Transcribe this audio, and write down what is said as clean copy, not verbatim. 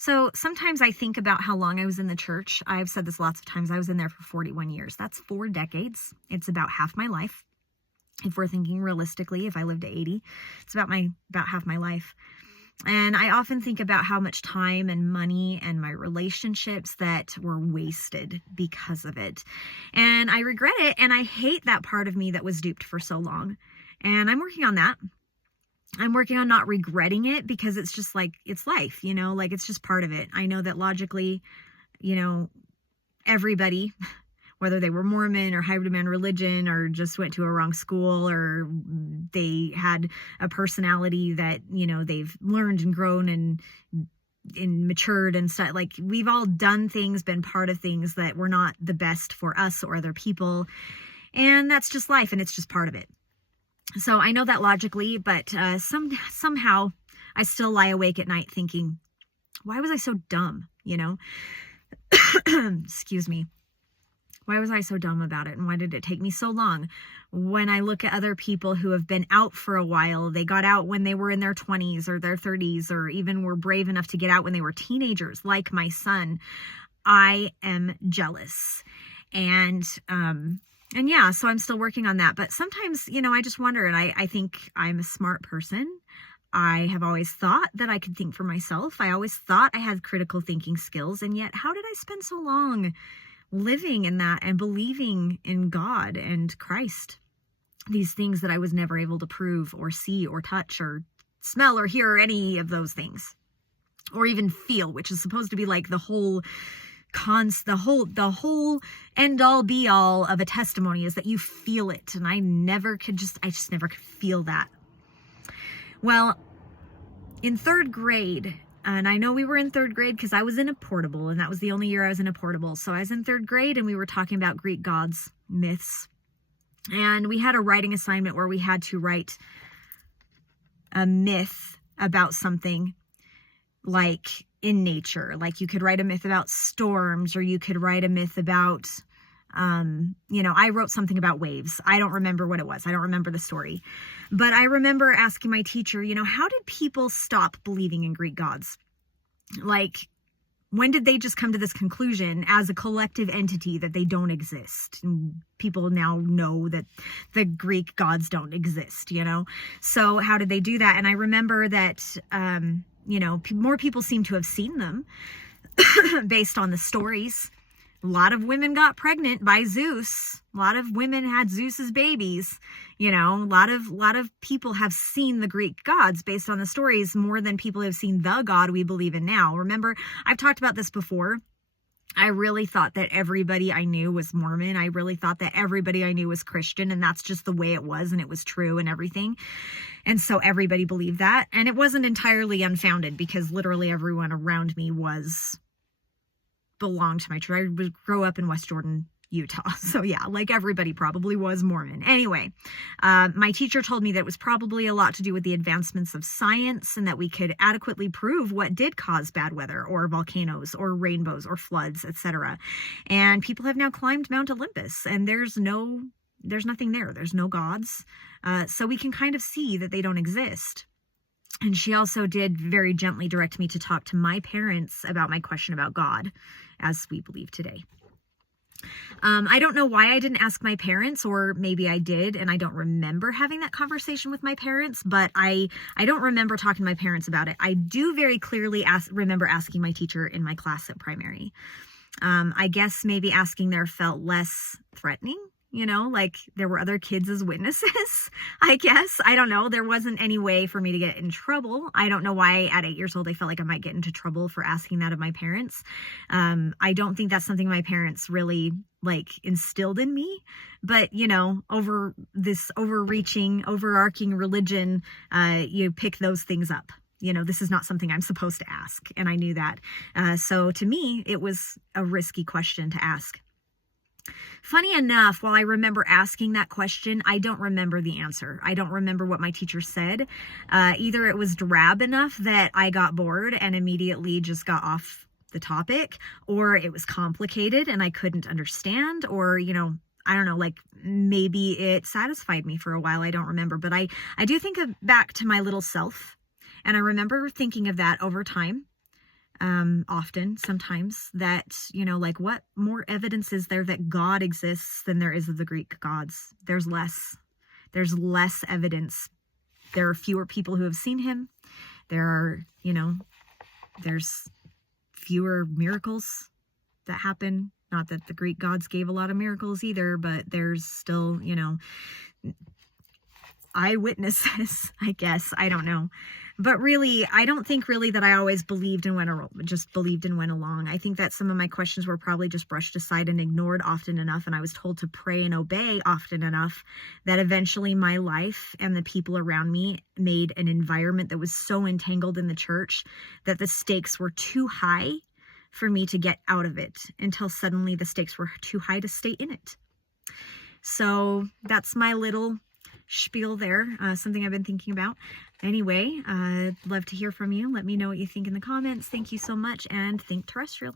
So sometimes I think about how long I was in the church. I've said this lots of times. I was in there for 41 years. That's 4 decades. It's about half my life. If we're thinking realistically, if I lived to 80, it's about half my life. And I often think about how much time and money and my relationships that were wasted because of it. And I regret it. And I hate that part of me that was duped for so long. And I'm working on that. I'm working on not regretting it because it's just like, it's life, like it's just part of it. I know that logically, everybody, whether they were Mormon or high demand religion or just went to a wrong school or they had a personality that, they've learned and grown and matured and stuff. Like we've all done things, been part of things that were not the best for us or other people. And that's just life and it's just part of it. So I know that logically, but somehow I still lie awake at night thinking, why was I so dumb? Excuse me. Why was I so dumb about it? And why did it take me so long? When I look at other people who have been out for a while, they got out when they were in their 20s or their 30s, or even were brave enough to get out when they were teenagers, like my son. I am jealous. And yeah, so I'm still working on that. But sometimes, I just wonder, and I think I'm a smart person. I have always thought that I could think for myself. I always thought I had critical thinking skills. And yet, how did I spend so long living in that and believing in God and Christ? These things that I was never able to prove or see or touch or smell or hear or any of those things. Or even feel, which is supposed to be like the whole end all be all of a testimony is that you feel it. And I just never could feel that. Well, in 3rd grade, and I know we were in 3rd grade because I was in a portable and that was the only year I was in a portable. So I was in 3rd grade and we were talking about Greek gods, myths. And we had a writing assignment where we had to write a myth about something like in nature. Like you could write a myth about storms, or you could write a myth about, I wrote something about waves. I don't remember what it was. I don't remember the story. But I remember asking my teacher, how did people stop believing in Greek gods? Like, when did they just come to this conclusion as a collective entity that they don't exist? And people now know that the Greek gods don't exist, So how did they do that? And I remember that, more people seem to have seen them based on the stories. A lot of women got pregnant by Zeus. A lot of women had Zeus's babies. A lot of people have seen the Greek gods based on the stories more than people have seen the God we believe in now. Remember, I've talked about this before. I really thought that everybody I knew was Mormon. I really thought that everybody I knew was Christian, and that's just the way it was, and it was true and everything. And so everybody believed that. And it wasn't entirely unfounded because literally everyone around me belonged to my church. I grew up in West Jordan, Utah. So yeah, like everybody probably was Mormon. Anyway, my teacher told me that it was probably a lot to do with the advancements of science and that we could adequately prove what did cause bad weather or volcanoes or rainbows or floods, etc. And people have now climbed Mount Olympus and there's nothing there. There's no gods. So we can kind of see that they don't exist. And she also did very gently direct me to talk to my parents about my question about God, as we believe today. I don't know why I didn't ask my parents, or maybe I did, and I don't remember having that conversation with my parents, but I don't remember talking to my parents about it. I do very clearly remember asking my teacher in my class at primary. I guess maybe asking there felt less threatening. Like there were other kids as witnesses, I guess. I don't know. There wasn't any way for me to get in trouble. I don't know why at 8 years old I felt like I might get into trouble for asking that of my parents. I don't think that's something my parents really instilled in me. But, over this overarching religion, you pick those things up. This is not something I'm supposed to ask. And I knew that. So to me, it was a risky question to ask. Funny enough, while I remember asking that question, I don't remember the answer. I don't remember what my teacher said. Either it was drab enough that I got bored and immediately just got off the topic, or it was complicated and I couldn't understand, or, I don't know, maybe it satisfied me for a while. I don't remember, but I do think back to my little self, and I remember thinking of that over time. often, sometimes, that, like, what more evidence is there that God exists than there is of the Greek gods? There's less evidence. There are fewer people who have seen him. There are, there's fewer miracles that happen. Not that the Greek gods gave a lot of miracles either, but there's still, eyewitnesses, I guess. I don't know. But really, I don't think really that I always believed and went along. I think that some of my questions were probably just brushed aside and ignored often enough, and I was told to pray and obey often enough that eventually my life and the people around me made an environment that was so entangled in the church that the stakes were too high for me to get out of it, until suddenly the stakes were too high to stay in it. So that's my little spiel there, something I've been thinking about. Anyway, I'd love to hear from you. Let me know what you think in the comments. Thank you so much, and think terrestrial.